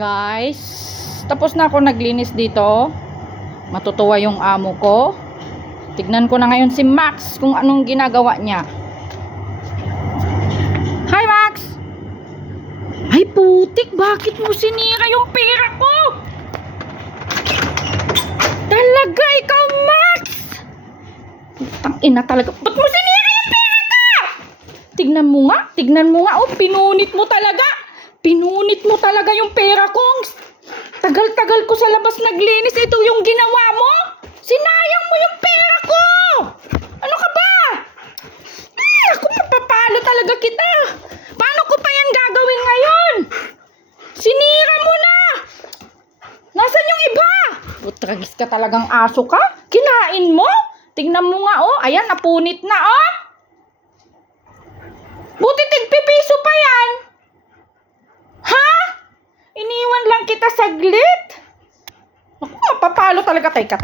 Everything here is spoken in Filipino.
Guys, tapos na ako naglinis dito. Matutuwa yung amo ko. Tignan ko na ngayon si Max kung anong ginagawa niya. Hi Max! Ay putik, bakit mo sinira yung pera ko? Talaga ikaw Max! Putang ina talaga. Ba't mo sinira yung pera ko? Tignan mo nga, oh, pinunit mo talaga. Pinunit mo talaga yung pera ko. Tagal-tagal ko sa labas naglinis. Ito yung ginawa mo. Sinayang mo yung pera ko. Ano ka ba? Ako mapapalo talaga kita. Paano ko pa yan gagawin ngayon? Sinira mo na. Nasaan yung iba? Utragis ka talagang aso ka. Kinain mo? Tingnan mo nga, oh. Ayan, napunit na, oh. Buti tigpipiso pa yan. Iniwan lang kita saglit. Ako, mapapalo talaga. Teka.